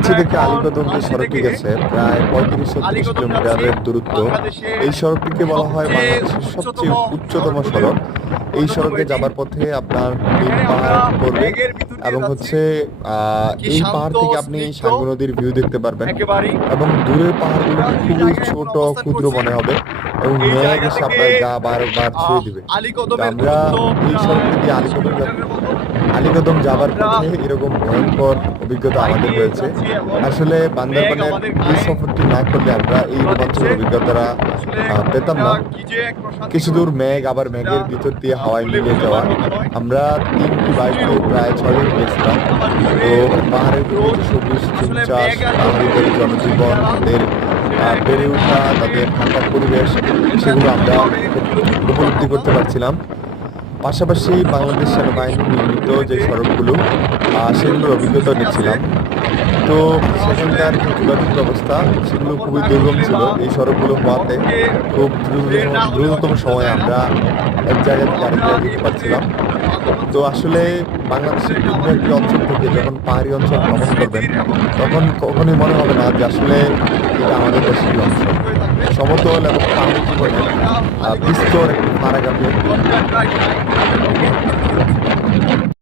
রাঁচি থেকে আলীকদম যে সড়কটি গেছে প্রায় 35-36 কিলোমিটারের দূরত্ব। এই সড়কটিকে বলা হয় বাংলাদেশের সবচেয়ে উচ্চতম সড়ক। এই সড়কে যাবার পথে আপনার নীল পাহাড় পড়বে এবং হচ্ছে এই পাহাড় থেকে আপনি সাঙ্গু নদীর ভিউ দেখতে পারবেন এবং দূরের পাহাড়গুলোকে খুবই ছোট ক্ষুদ্র মনে হবে এবং মেঘ এসে আপনার গা বারবার ছুঁয়ে দিবে। তো আমরা এই সড়কটি দিয়ে আলীকদম যাবার পথে এরকম ভয়ঙ্কর অভিজ্ঞতা আমাদের হয়েছে। আসলে বান্দরবানের এই সফরটি না করলে আমরা এই রোমাঞ্চকর অভিজ্ঞতাটা পেতাম না। কিছু দূর মেঘ, আবার মেঘের ভিতর দিয়ে হাওয়ায় মিলিয়ে যাওয়া। আমরা 3টি বাইকে প্রায় 6 জন গিয়েছিলাম। তো পাহাড়ের উপরে যে সবুজ সিম চাষ, পাহাড়িদের জনজীবন, তাদের বেড়ে ওঠা, তাদের ঠান্ডার পরিবেশ, সেগুলো আমরা উপলব্ধি করতে পারছিলাম। পাশাপাশি বাংলাদেশ সেনাবাহিনী নির্মিত যে সড়কগুলো সেগুলোর অভিজ্ঞতা নিচ্ছিলাম। তো সেখানকার যে যোগাযোগ ব্যবস্থা সেগুলো খুবই দুর্গম ছিল। এই সড়কগুলো হওয়াতে খুব দ্রুততম সময়ে আমরা এক জায়গা থেকে আরেক জায়গায় যেতে পারছিলাম। তো আসলে বাংলাদেশের বিভিন্ন একটি অঞ্চল থেকে যখন পাহাড়ি অঞ্চল ভ্রমণ করবেন তখন কখনোই মনে হবে না যে আসলে এটা আমাদের দেশের অংশ। সমতল এবং পাহাড়ি জীবনের বিস্তর একটি ফারাক আপনি